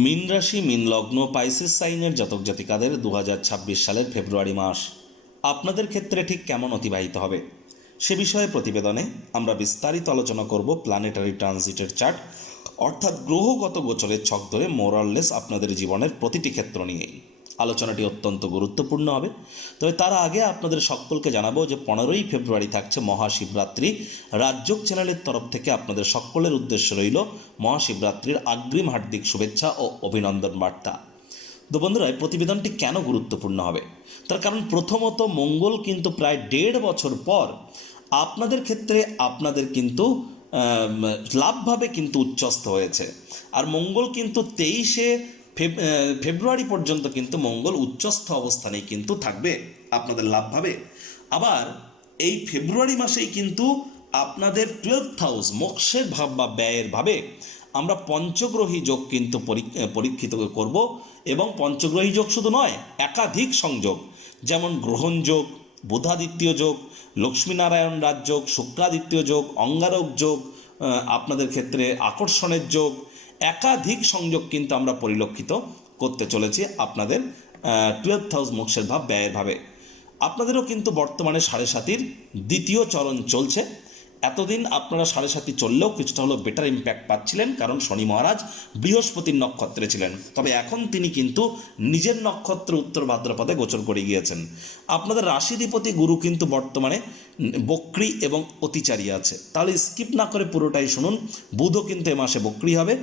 মীন রাশি মীন লগ্ন পাইসেস সাইনের জাতক জাতিকাদের 2026 সালের ফেব্রুয়ারি মাস আপনাদের ক্ষেত্রে ঠিক কেমন অতিবাহিত হবে সে বিষয়ে প্রতিবেদনে আমরা বিস্তারিত আলোচনা করব প্ল্যানেটারি ট্রানজিটের চার্ট অর্থাৎ গ্রহগত গোচরের ছক ধরে মোরাললেস আপনাদের জীবনের প্রতিটি ক্ষেত্র নিয়েই আলোচনাটি অত্যন্ত গুরুত্বপূর্ণ হবে। তবে তার আগে আপনাদের সকলকে জানাবো যে 15ই ফেব্রুয়ারি থাকছে মহাশিবরাত্রি। রাজযোগ চ্যানেলের তরফ থেকে আপনাদের সকলের উদ্দেশ্য রইল মহাশিবরাত্রির অগ্রিম হার্দিক শুভেচ্ছা ও অভিনন্দন বার্তা। তো বন্ধুরা, এই প্রতিবেদনটি কেন গুরুত্বপূর্ণ হবে তার কারণ প্রথমত মঙ্গল কিন্তু প্রায় 1.5 বছর পর আপনাদের ক্ষেত্রে আপনাদের কিন্তু লাভভাবে কিন্তু উচ্চস্থ হয়েছে। আর মঙ্গল কিন্তু 23শে ফেব্রুয়ারি পর্যন্ত কিন্তু মঙ্গল উচ্চস্থ অবস্থানেই কিন্তু থাকবে আপনাদের লাভভাবে। আবার এই ফেব্রুয়ারি মাসেই কিন্তু আপনাদের 12th হাউস মোক্ষের ভাব বা ব্যয়ের ভাবে আমরা পঞ্চগ্রহী যোগ কিন্তু পরীক্ষিত করব। এবং পঞ্চগ্রহী যোগ শুধু নয়, একাধিক সংযোগ, যেমন গ্রহণ যোগ, বুধাদিত্য যোগ, লক্ষ্মীনারায়ণ রাজযোগ, শুক্রাদিত্য যোগ, অঙ্গারক যোগ, আপনাদের ক্ষেত্রে আকর্ষণের যোগ, একাধিক সংযোগ কিন্তু আমরা পরিলক্ষিত করতে চলেছি আপনাদের 12th হাউস মোক্ষের ভাব ব্যয়ের ভাবে। আপনাদেরও কিন্তু বর্তমানে 7.5-র দ্বিতীয় চরণ চলছে। এতদিন আপনারা 7.5 চললেও কিছুটা হলো বেটার ইম্প্যাক্ট পাচ্ছিলেন, কারণ শনি মহারাজ বৃহস্পতির নক্ষত্রে ছিলেন। তবে এখন তিনি কিন্তু নিজের নক্ষত্র উত্তর ভাদ্রপদে গোচর করে গিয়েছেন। আপনাদের রাশিধিপতি গুরু কিন্তু বর্তমানে বক্রী এবং অতিচারী আছে। তাহলে স্কিপ না করে পুরোটাই শুনুন। বুধও কিন্তু এ মাসে বক্রী হবে।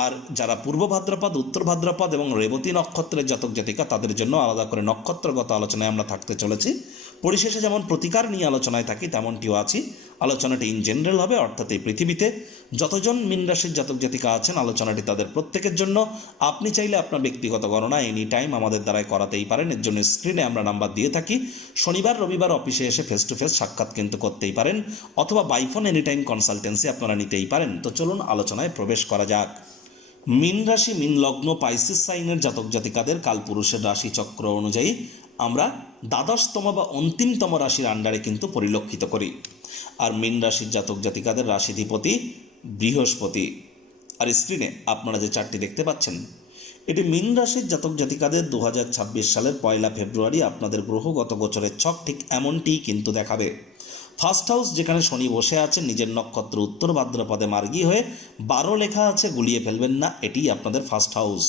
আর যারা পূর্ব ভাদ্রপদ, উত্তর ভাদ্রপদ এবং রেবতী নক্ষত্রের জাতক জাতিকা, তাদের জন্য আলাদা করে নক্ষত্রগত আলোচনায় আমরা থাকতে চলেছি। পরিশেষে যেমন প্রতিকার নিয়ে আলোচনায় থাকি তেমনটিও আছি। আলোচনাটি ইন জেনারেল হবে, অর্থাৎ এই পৃথিবীতে যতজন মীন রাশির জাতক জাতিকা আছেন আলোচনাটি তাদের প্রত্যেকের জন্য। আপনি চাইলে আপনার ব্যক্তিগত গণনা এনি টাইম আমাদের দ্বারাই করাতেই পারেন। এর জন্য স্ক্রিনে আমরা নাম্বার দিয়ে থাকি। শনিবার রবিবার অফিসে এসে ফেস টু ফেস সাক্ষাৎ কিন্তু করতেই পারেন, অথবা বাইফোন এনি টাইম কনসালটেন্সি আপনারা নিতেই পারেন। তো চলুন আলোচনায় প্রবেশ করা যাক। মীন রাশি মীন লগ্ন পাইসেস সাইনের জাতক জাতিকাদের কালপুরুষের রাশিচক্র অনুযায়ী আমরা দ্বাদশতম বা অন্তিমতম রাশির আন্ডারে কিন্তু পরিলক্ষিত করি। আর মীন রাশির জাতক জাতিকাদের রাশিধিপতি বৃহস্পতি। আর স্ক্রিনে আপনারা যে চারটি দেখতে পাচ্ছেন, এটি মীন রাশির জাতক জাতিকাদের 2026 সালের 1 ফেব্রুয়ারি আপনাদের গ্রহগত গোচরের ছক ঠিক এমনটিই কিন্তু দেখাবে। ফার্স্ট হাউস যেখানে শনি বসে আছে নিজের নক্ষত্র উত্তর ভাদ্রপদে মার্গী হয়ে 12 লেখা আছে, গুলিয়ে ফেলবেন না, এটি আপনাদের ফার্স্ট হাউস।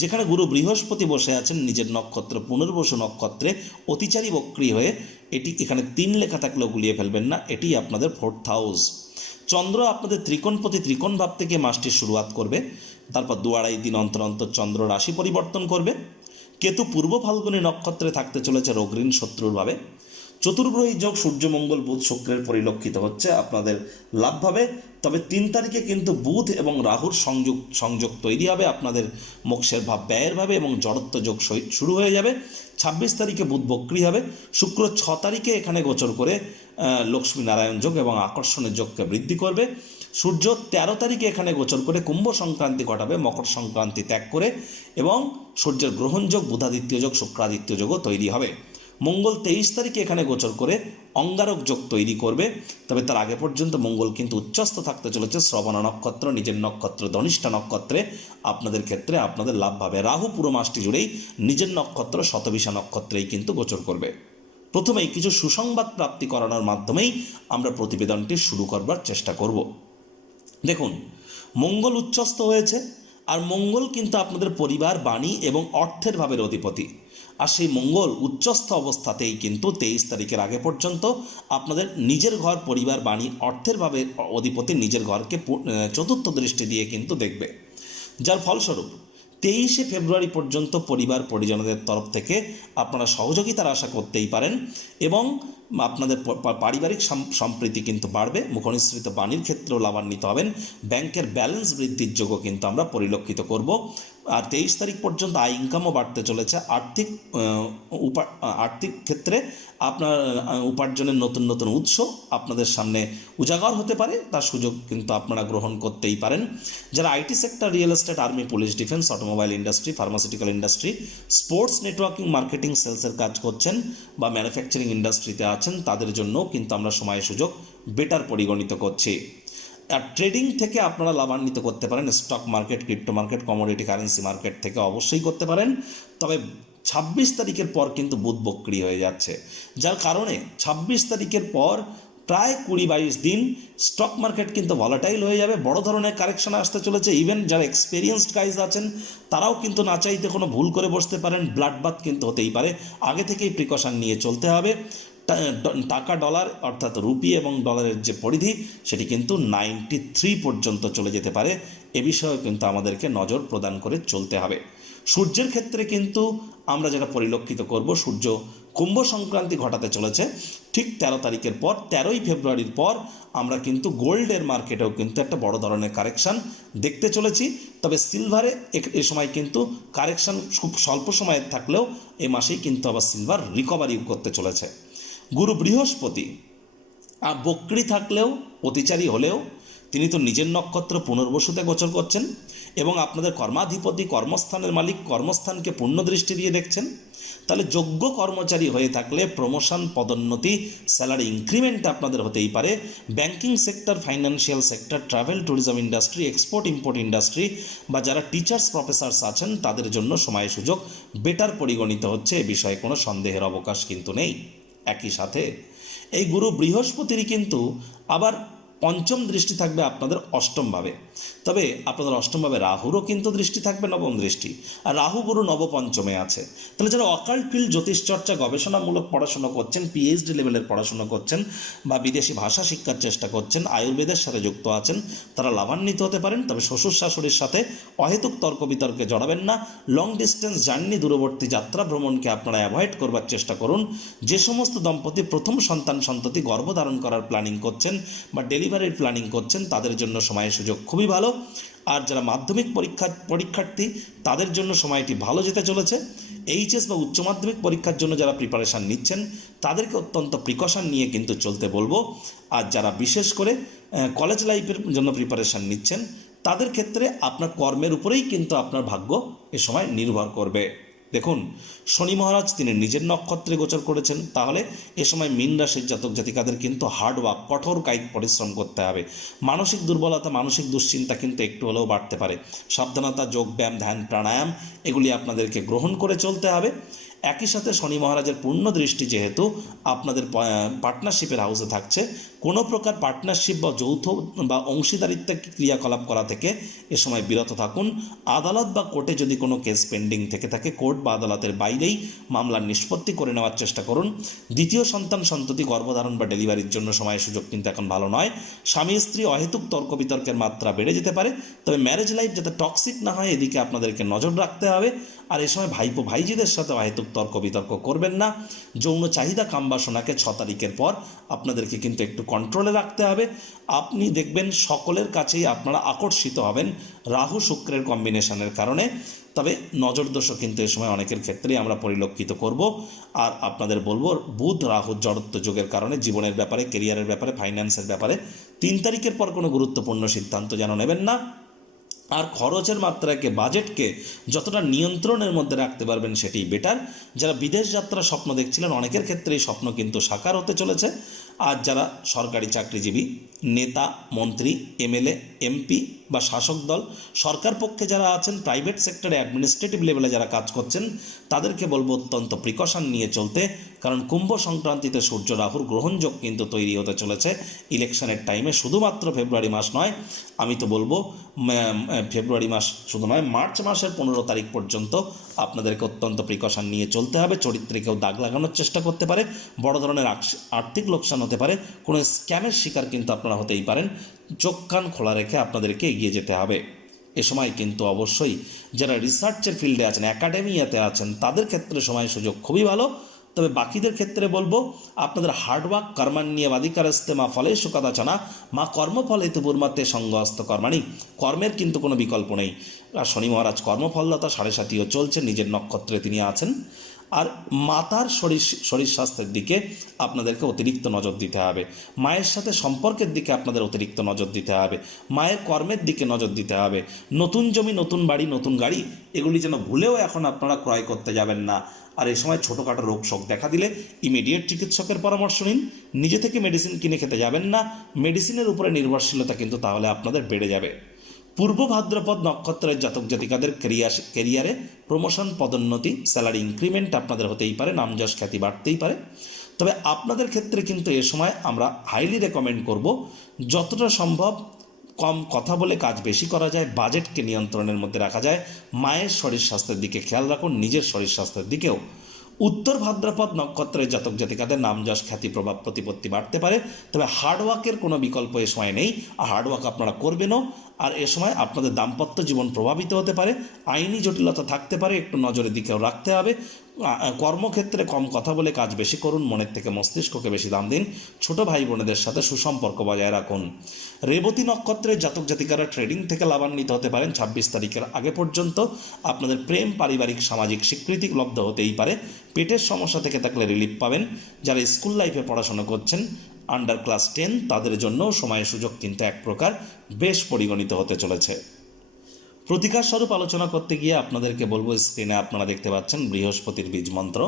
যেখানে গুরু বৃহস্পতি বসে আছেন নিজের নক্ষত্র পুনর্বসু নক্ষত্রে অতিচারী বক্রী হয়ে, এটি এখানে 3 লেখা থাকলেও গুলিয়ে ফেলবেন না, এটি আপনাদের 4th হাউস। চন্দ্র আপনাদের ত্রিকোণপতি ত্রিকোণ ভাব থেকে মাসটির শুরুয়াত করবে। তারপর 2-2.5 দিন অন্তর অন্তর চন্দ্র রাশি পরিবর্তন করবে। কেতু পূর্ব ফাল্গুনী নক্ষত্রে থাকতে চলেছে রোগঋণ শত্রুর ভাবে। চতুর্গ্রহী যোগ সূর্য মঙ্গল বুধ শুক্রের পরিলক্ষিত হচ্ছে আপনাদের লাভভাবে। তবে 3 তারিখে কিন্তু বুধ এবং রাহুর সংযোগ তৈরি হবে আপনাদের মোক্ষের ভাব ব্যয়ের ভাবে, এবং জড়ত্ব যোগ শুরু হয়ে যাবে। 26 তারিখে বুধ বক্রী হবে। শুক্র 6 তারিখে এখানে গোচর করে লক্ষ্মী নারায়ণ যোগ এবং আকর্ষণের যোগকে বৃদ্ধি করবে। সূর্য 13 তারিখে এখানে গোচর করে কুম্ভ সংক্রান্তি ঘটাবে, মকর সংক্রান্তি ত্যাগ করে, এবং সূর্যের গ্রহণ যোগ বুধাদিত্য যোগ শুক্রাদিত্য যোগও তৈরি হবে। মঙ্গল 23 তারিখে এখানে গোচর করে অঙ্গারক যোগ তৈরি করবে। তবে তার আগে পর্যন্ত মঙ্গল কিন্তু উচ্চস্থ থাকতে চলেছে শ্রবণা নক্ষত্র নিজের নক্ষত্র ধনিষ্ঠা নক্ষত্রে আপনাদের ক্ষেত্রে আপনাদের লাভ পাবে। রাহু পুরো মাসটি জুড়েই নিজের নক্ষত্র শতবিশা নক্ষত্রেই কিন্তু গোচর করবে। প্রথমেই কিছু সুসংবাদ প্রাপ্তি করানোর মাধ্যমেই আমরা প্রতিবেদনটি শুরু করবার চেষ্টা করব। দেখুন, মঙ্গল উচ্চস্থ হয়েছে, আর মঙ্গল কিন্তু আপনাদের পরিবার, বাণী এবং অর্থের ভাবের অধিপতি। আর সেই মঙ্গল উচ্চস্থ অবস্থাতেই কিন্তু 23 তারিখের আগে পর্যন্ত আপনাদের নিজের ঘর, পরিবার, বাণী, অর্থের ভাবের অধিপতি নিজের ঘরকে চতুর্থ দৃষ্টি দিয়ে কিন্তু দেখবে। যার ফলস্বরূপ 23শে ফেব্রুয়ারি পর্যন্ত পরিবার পরিজনদের তরফ থেকে আপনারা সহযোগিতার আশা করতেই পারেন, এবং আপনাদের পারিবারিক সম্প্রীতি কিন্তু বাড়বে। মুখনিসৃত বাণীর ক্ষেত্রেও লাভান্বিত হবেন। ব্যাংকের ব্যালেন্স বৃদ্ধির যোগও কিন্তু আমরা পরিলক্ষিত করব। আর 23 তারিখ পর্যন্ত আয় ইনকামও বাড়তে চলেছে। আর্থিক ক্ষেত্রে আপনার উপার্জনের নতুন নতুন উৎস আপনাদের সামনে উজাগর হতে পারে, তার সুযোগ কিন্তু আপনারা গ্রহণ করতেই পারেন। যারা IT sector, real estate, army, police, defence, automobile industry, pharmaceutical industry, sports, networking, marketing, সেলসের কাজ করছেন বা ম্যানুফ্যাকচারিং ইন্ডাস্ট্রিতে আছেন, তাদের জন্য কিন্তু আমরা সময় সুযোগ বেটার পরিগণিত করছি। আর ট্রেডিং থেকে আপনারা লাভান্বিত করতে পারেন, stock market, crypto market, commodity currency market থেকে অবশ্যই করতে পারেন। তবে 26 তারিখের পর কিন্তু বুধ বক্রি হয়ে যাচ্ছে, যার কারণে 26 তারিখের পর প্রায় 20-22 দিন স্টক মার্কেট কিন্তু ভলাটাইল হয়ে যাবে, বড় ধরনের কারেকশন আসতে চলেছে। ইভেন যারা এক্সপেরিয়েন্সড গাইজ আছেন তারাও কিন্তু না চাইতে কোনো ভুল করে বসতে পারেন, ব্লাড বাথ কিন্তু হতেই পারে। আগে থেকেই প্রিকশন নিয়ে চলতে হবে। টাকা ডলার অর্থাৎ রুপি এবং ডলারের যে পরিধি সেটি কিন্তু 93 পর্যন্ত চলে যেতে পারে, এ বিষয়ে কিন্তু আমাদেরকে নজর প্রদান করে চলতে হবে। সূর্যের ক্ষেত্রে কিন্তু আমরা যেটা পরিলক্ষিত করব, সূর্য কুম্ভ সংক্রান্তি ঘটাতে চলেছে ঠিক 13 তারিখের পর। 13ই ফেব্রুয়ারির পর আমরা কিন্তু গোল্ডের মার্কেটেও কিন্তু একটা বড় ধরনের কারেকশান দেখতে চলেছি। তবে সিলভারে এ সময় কিন্তু কারেকশান খুব স্বল্প সময়ের থাকলেও এ মাসেই কিন্তু আবার সিলভার রিকভারি করতে চলেছে। গুরু বৃহস্পতি বক্রী থাকলেও, অতিচারী হলেও, তিনি তো নিজের নক্ষত্র পুনর্বসুতে গোচর করছেন এবং আপনাদের কর্মাধিপতি, কর্মস্থানের মালিক, কর্মস্থানকে পূর্ণ দৃষ্টি দিয়ে দেখছেন। তাহলে যোগ্য কর্মচারী হয়ে থাকলে প্রমোশন, পদোন্নতি, স্যালারি ইনক্রিমেন্ট আপনাদের হতেই পারে। Banking sector, financial sector, travel tourism industry, export import industry বা যারা টিচার্স প্রফেসর্স আছেন তাদের জন্য সময় সুযোগ বেটার পরিগণিত হচ্ছে, এ বিষয়ে কোনো সন্দেহের অবকাশ কিন্তু নেই। একই সাথে এই গুরু বৃহস্পতিরই কিন্তু আবার পঞ্চম দৃষ্টি থাকবে আপনাদের অষ্টমভাবে। তবে আপনাদের অষ্টমভাবে রাহুরও কিন্তু দৃষ্টি থাকবে, নবম দৃষ্টি। আর রাহু গুরু নবপঞ্চমে আছে। তাহলে যারা অকাল্ট ফিল্ড, জ্যোতিষচর্চা, গবেষণামূলক পড়াশোনা করছেন, পিএইচডি লেভেলের পড়াশোনা করছেন বা বিদেশি ভাষা শিক্ষার চেষ্টা করছেন, আয়ুর্বেদের সাথে যুক্ত আছেন, তারা লাভান্বিত হতে পারেন। তবে শ্বশুর শাশুড়ির সাথে অহেতুক তর্ক বিতর্কে জড়াবেন না। লং ডিস্টেন্স জার্নি, দূরবর্তী যাত্রা ভ্রমণকে আপনারা অ্যাভয়েড করবার চেষ্টা করুন। যে সমস্ত দম্পতি প্রথম সন্ততি গর্ভধারণ করার প্ল্যানিং করছেন বা ডেলিভারির প্ল্যানিং করছেন তাদের জন্য সময়ের সুযোগ খুবই ভালো। আর যারা মাধ্যমিক পরীক্ষার্থী তাদের জন্য সময়টি ভালো যেতে চলেছে। এইচএস বা উচ্চ মাধ্যমিক পরীক্ষার জন্য যারা প্রিপারেশান নিচ্ছেন তাদেরকে অত্যন্ত প্রিকশন নিয়ে কিন্তু চলতে বলবো। আর যারা বিশেষ করে কলেজ লাইফের জন্য প্রিপারেশান নিচ্ছেন তাদের ক্ষেত্রে আপনার কর্মের উপরেই কিন্তু আপনার ভাগ্য এ সময় নির্ভর করবে। দেখুন, শনি মহারাজ তিনি নিজের নক্ষত্রে গোচর করেছেন, তাহলে এ সময় মীন রাশির জাতক জাতিকাদের কিন্তু হার্ডওয়ার্ক, কঠোর কায়িক পরিশ্রম করতে হবে। মানসিক দুর্বলতা, মানসিক দুশ্চিন্তা কিন্তু একটু হলেও বাড়তে পারে। সাবধানতা, যোগব্যায়াম, ধ্যান, প্রাণায়াম এগুলি আপনাদেরকে গ্রহণ করে চলতে হবে। একই সাথে শনি মহারাজের পূর্ণ দৃষ্টি যেহেতু আপনাদের পার্টনারশিপের হাউসে থাকছে, কোনো প্রকার পার্টনারশিপ বা যৌথ বা অংশীদারিত্ব ক্রিয়াকলাপ করা থেকে এ সময় বিরত থাকুন। আদালত বা কোর্টে যদি কোনো কেস পেন্ডিং থেকে থাকে, কোর্ট বা আদালতের বাইরেই মামলার নিষ্পত্তি করে নেওয়ার চেষ্টা করুন। দ্বিতীয় সন্ততি গর্ভধারণ বা ডেলিভারির জন্য সময়ের সুযোগ কিন্তু এখন ভালো নয়। স্বামী স্ত্রী অহেতুক তর্ক বিতর্কের মাত্রা বেড়ে যেতে পারে। তবে ম্যারেজ লাইফ যাতে টক্সিক না হয় এদিকে আপনাদেরকে নজর রাখতে হবে। আর এ সময় ভাইপো ভাইজিদের সাথে অহেতুক তর্ক বিতর্ক করবেন না। যৌন চাহিদা কামবাসনাকে 6 তারিখের পর আপনাদেরকে কিন্তু একটু কন্ট্রোলে রাখতে হবে। আপনি দেখবেন সকলের কাছেই আপনারা আকর্ষিত হবেন রাহু শুক্রের কম্বিনেশনের কারণে। তবে নজরদোষও কিন্তু এ সময় অনেকের ক্ষেত্রেই আমরা পরিলক্ষিত করব। আর আপনাদের বলবো, বুধ রাহুর জড়ত্ব যোগের কারণে জীবনের ব্যাপারে, কেরিয়ারের ব্যাপারে, ফাইন্যান্সের ব্যাপারে 3 তারিখের পর কোনো গুরুত্বপূর্ণ সিদ্ধান্ত যেন নেবেন না। আর খরচের মাত্রাকে, বাজেটকে যতটা নিয়ন্ত্রণের মধ্যে রাখতে পারবেন সেটাই বেটার। যারা বিদেশ যাত্রার স্বপ্ন দেখছিলেন অনেকের ক্ষেত্রে এই স্বপ্ন কিন্তু সাকার হতে চলেছে। আর যারা সরকারি চাকরিজীবী, নেতা, মন্ত্রী, এমএলএ, এমপি বা শাসক দল, সরকার পক্ষে যারা আছেন, প্রাইভেট সেক্টরে অ্যাডমিনিস্ট্রেটিভ লেভেলে যারা কাজ করছেন তাদেরকে বলবো অত্যন্ত প্রিকশন নিয়ে চলতে। কারণ কুম্ভ সংক্রান্তিতে সূর্য রাহুর গ্রহণযোগ কিন্তু তৈরি হতে চলেছে ইলেকশনের টাইমে। শুধুমাত্র ফেব্রুয়ারি মাস নয়, আমি তো বলবো ফেব্রুয়ারি মাস শুধু নয়, মার্চ মাসের 15 তারিখ পর্যন্ত আপনাদেরকে অত্যন্ত প্রিকশন নিয়ে চলতে হবে। চরিত্রে কেউ দাগ লাগানোর চেষ্টা করতে পারে, বড় ধরনের আর্থিক লোকসান হতে পারে, কোনো স্ক্যামের শিকার কিন্তু আপনারা হতেই পারেন। চোখ কান খোলা রেখে আপনাদেরকে এগিয়ে যেতে হবে। এ সময় কিন্তু অবশ্যই যারা রিসার্চের ফিল্ডে আছেন, একাডেমিয়াতে আছেন তাদের ক্ষেত্রে সময় সুযোগ খুবই ভালো। তবে বাকিদের ক্ষেত্রে বলবো আপনাদের হার্ডওয়ার্ক, কর্মাণ্যবাধিকারস্তে মা ফলে সুকাদাচনা, মা কর্মফল হেতু বুর্মাতে সঙ্গহস্ত কর্মাণী, কর্মের কিন্তু কোনো বিকল্প নেই। আর শনি মহারাজ কর্মফলদাতা, 7.5ও চলছে, নিজের নক্ষত্রে তিনি আছেন। আর মাতার শরীর স্বাস্থ্যের দিকে আপনাদেরকে অতিরিক্ত নজর দিতে হবে, মায়ের সাথে সম্পর্কের দিকে আপনাদের অতিরিক্ত নজর দিতে হবে, মায়ের কর্মের দিকে নজর দিতে হবে। নতুন জমি, নতুন বাড়ি, নতুন গাড়ি এগুলি যেন ভুলেও এখন আপনারা ক্রয় করতে যাবেন না। আর এই সময় ছোটোখাটো রোগ শোক দেখা দিলে ইমিডিয়েট চিকিৎসকের পরামর্শ নিন, নিজে থেকে মেডিসিন কিনে খেতে যাবেন না। মেডিসিনের উপরে নির্ভরশীলতা কিন্তু তাহলে আপনাদের বেড়ে যাবে। পূর্ব ভাদ্রপদ নক্ষত্রের জাতক জাতিকাদের কেরিয়ারে প্রমোশন, পদোন্নতি, স্যালারি ইনক্রিমেন্ট আপনাদের হতেই পারে, নামযশ খ্যাতি বাড়তেই পারে। তবে আপনাদের ক্ষেত্রে কিন্তু এ সময় আমরা হাইলি রেকমেন্ড করব যতটা সম্ভব কম কথা বলে কাজ বেশি করা যায়, বাজেটকে নিয়ন্ত্রণের মধ্যে রাখা যায়, মায়ের শরীর স্বাস্থ্যের দিকে খেয়াল রাখুন, নিজের শরীর স্বাস্থ্যের দিকেও। উত্তর ভাদ্রপদ নক্ষত্রের জাতক জাতিকাদের নামযশ খ্যাতি প্রভাব প্রতিপত্তি বাড়তে পারে, তবে হার্ডওয়ার্কের কোনো বিকল্প এ সময় নেই, আর হার্ডওয়ার্ক আপনারা করবেনও। আর এ সময় আপনাদের দাম্পত্য জীবন প্রভাবিত হতে পারে, আইনি জটিলতা থাকতে পারে, একটু নজরের দিকেও রাখতে হবে। কর্মক্ষেত্রে কম কথা বলে কাজ বেশি করুন, মনের থেকে মস্তিষ্ককে বেশি দাম দিন, ছোট ভাই বোনেদের সাথে সুসম্পর্ক বজায় রাখুন। রেবতী নক্ষত্রের জাতক জাতিকারা ট্রেডিং থেকে লাভান্বিত হতে পারেন। 26 তারিখের আগে পর্যন্ত আপনাদের প্রেম, পারিবারিক, সামাজিক স্বীকৃতি লব্ধ হতেই পারে। পেটের সমস্যা থেকে থাকলে রিলিফ পাবেন। যারা স্কুল লাইফে পড়াশোনা করছেন আন্ডার ক্লাস 10 তাদের জন্য সময় সুযোগ কিন্তু এক প্রকার বেশ পরিগণিত হতে চলেছে। প্রতিকার স্বরূপ আলোচনা করতে গিয়ে আপনাদেরকে বলবো, স্ক্রিনে আপনারা দেখতে পাচ্ছেন বৃহস্পতির বীজ মন্ত্র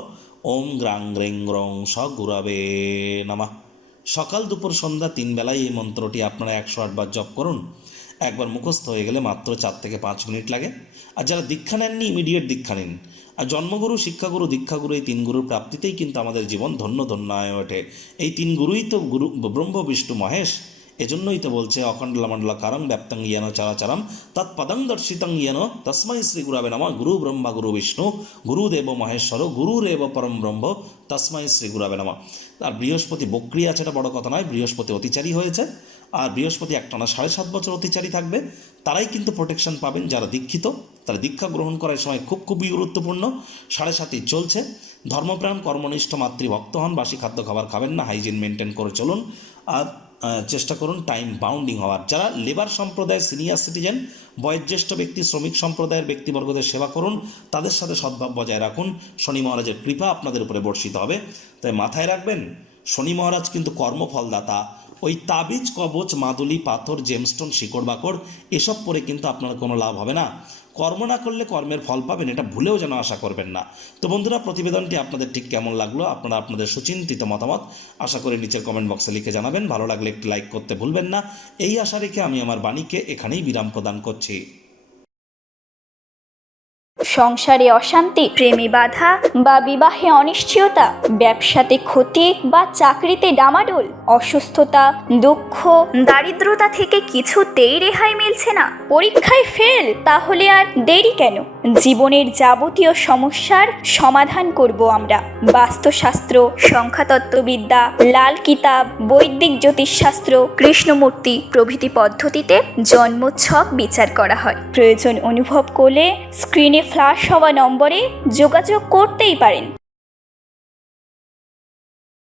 ওম গ্রাং গ্রেং গ্রং স গুরাবে নমঃ। সকাল দুপুর সন্ধ্যা 3 বেলায় এই মন্ত্রটি আপনারা 108 বার জপ করুন। একবার মুখস্থ হয়ে গেলে মাত্র 4 থেকে 5 মিনিট লাগে। আর যারা দীক্ষা নেননি ইমিডিয়েট দীক্ষা নিন। আর জন্মগুরু, শিক্ষাগুরু, দীক্ষাগুরু এই 3 গুরুর প্রাপ্তিতেই কিন্তু আমাদের জীবন ধন্য ধন্য হয়ে ওঠে। এই 3 গুরুই তো গুরু ব্রহ্ম বিষ্ণু মহেশ। এজন্যই তো বলছে অখণ্ডলমণ্ডল কারং ব্যাপ্তং ইয়েন চরাচরম তৎপদং দর্শিতং ইয়েন তস্मै শ্রী গুরবে নমঃ। গুরু ব্রহ্মা গুরু বিষ্ণু গুরুদেব মহেশ্বর গুরুরেব পরম ব্রহ্ম তস্मै শ্রী গুরবে নমঃ। আর বৃহস্পতি বক্রি আছে, এটা বড় কথা নয়, বৃহস্পতি অতিচারী হয়েছে। আর বৃহস্পতি একটানা 7.5 বছর অতিচারী থাকবে। তারাই কিন্তু প্রোটেকশন পাবেন যারা দীক্ষিত। তারা দীক্ষা গ্রহণ করার সময় খুবই গুরুত্বপূর্ণ। 7.5 চলছে। ধর্মপ্রাণ, কর্মনিষ্ঠ, মাতৃভক্ত হন, বাসি খাদ্য খাবার খাবেন না, হাইজিন মেনটেন করে চলুন। আর চেষ্টা করুন টাইম বাউন্ডিং হওয়ার। যারা লেবার সম্প্রদায়, সিনিয়র সিটিজেন, বয়োজ্যেষ্ঠ ব্যক্তি, শ্রমিক সম্প্রদায়ের ব্যক্তিবর্গদের সেবা করুন, তাদের সাথে সদ্ভাব বজায় রাখুন। শনি মহারাজের কৃপা আপনাদের উপরে বর্ষিত হবে। তাই মাথায় রাখবেন, শনি মহারাজ কিন্তু কর্মফলদাতা। ওই তাবিজ, কবচ, মাদুলি, পাথর, জেমস্টোন, শিকড় বাকড় এসব পরে কিন্তু আপনার কোনো লাভ হবে না। কর্ম না করলে কর্মের ফল পাবেন, এটা ভুলেও যেন আশা করবেন না। তো বন্ধুরা, প্রতিবেদনটি আপনাদের ঠিক কেমন লাগলো আপনারা আপনাদের সুচিন্তিত মতামত আশা করে নিচের কমেন্ট বক্সে লিখে জানাবেন। ভালো লাগলে একটি লাইক করতে ভুলবেন না। এই আশা রেখে আমি আমার বাণীকে এখানেই বিরাম প্রদান করছি। সংসারে অশান্তি, প্রেমে বাধা বা বিবাহে অনিশ্চয়তা, ব্যবসাতে ক্ষতি বা চাকরিতে ডামাডোল, অসুস্থতা, দুঃখ, দারিদ্রতা থেকে কিছুতেই রেহাই মিলছে না, পরীক্ষায় ফেল, তাহলে আর দেরি কেন? জীবনের যাবতীয় সমস্যার সমাধান করব আমরা। বাস্তুশাস্ত্র, সংখ্যাতত্ত্ববিদ্যা, লাল কিতাব, বৈদিক জ্যোতিষশাস্ত্র, কৃষ্ণমূর্তি প্রভৃতি পদ্ধতিতে জন্মছক বিচার করা হয়। প্রয়োজন অনুভব করলে স্ক্রিনে ফ্ল্যাশ হওয়া নম্বরে যোগাযোগ করতেই পারেন।